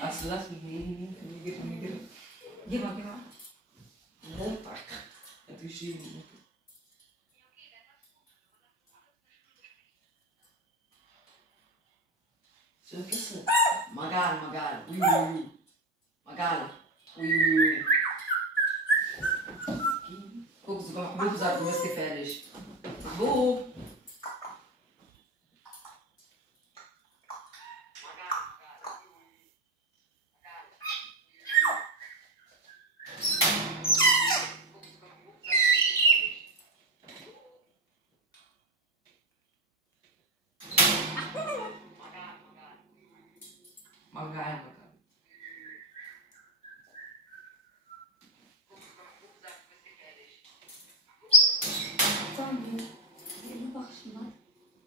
Hast du das mit mir? Geh mal. Montag. Het is hier. Zo vissen. Magal. Ui. Magal. Ui. Guck, sogar Bub sagt, du bist gefährlich. Bub. Magal.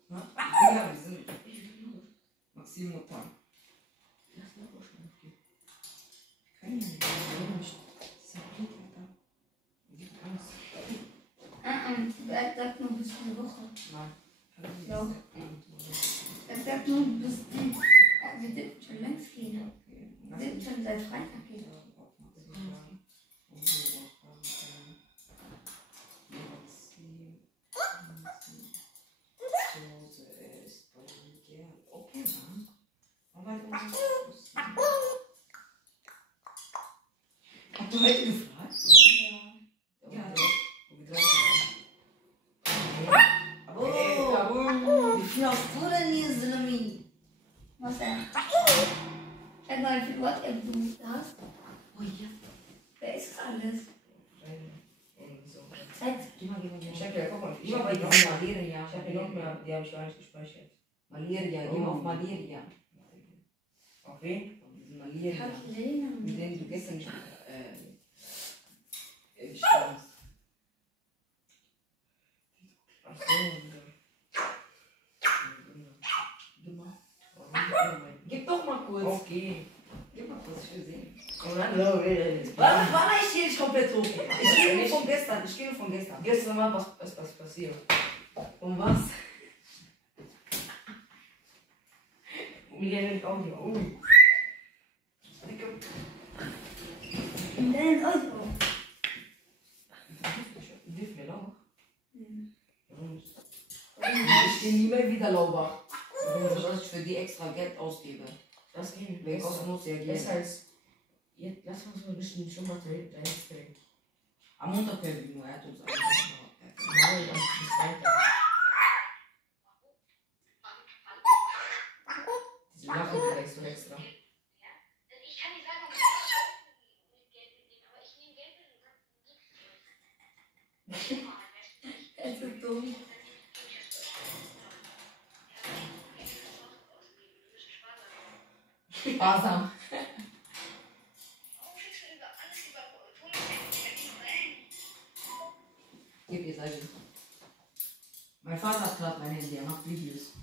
Ja, wir sind. Maxim Mutter. Lass mal aufschneiden. Ich kann ja nicht. Das ist ja blöd, Alter. Gibt Angst. Er sagt nur bis eine Woche. Nein. Doch. Er sagt nur bis die. Wir dürfen schon längst gehen. Wir dürfen schon seit Freitag gehen. Habt ihr heute gefragt? Ja. Oh, wie viel hast du denn hier, Salami? Was denn? Sag mal, wie viel WhatsApp du hast. Oh ja. Wer ist alles? Zeit. Ich hab ja, guck mal, Ich habe Malaria. ich hab ja noch mehr, die habe ich gar nicht gespeichert. Malaria, geh mal auf Malaria. Auf wen? Malaria. Kathleen. Mit denen du gestern geschlafen. Ach so. Gib doch mal kurz. Okay. Gib mal kurz, ich will sehen. Und dann Leute. Warte, ich stehe nicht komplett hoch. Ich stehe nur von gestern. Gestern war was passiert. Und was? Mir nennt auch die Augen. Nein, Euro. Dürfen wir noch? Warum nicht? Ich stehe nie mehr wieder Laubach. Dass ich für die extra Geld ausgebe. Das geht. Wegen kostenlos ja Das Geld. heißt, jetzt lass uns mal ein bisschen schon mal dahin bringen. Am Montag können wir nur, er hat uns alles Nein, dann bis Freitag. Diese Lache kriegst du extra. Ich kann nicht sagen, ob ich mit Geld mitnehme, aber ich nehme Geld mit. Es ist dumm. Sparsam. Warum kriegst du alles über Tonbandgerät? Gib ihr Seite. Mein Vater hat gerade mein Handy, er macht Videos.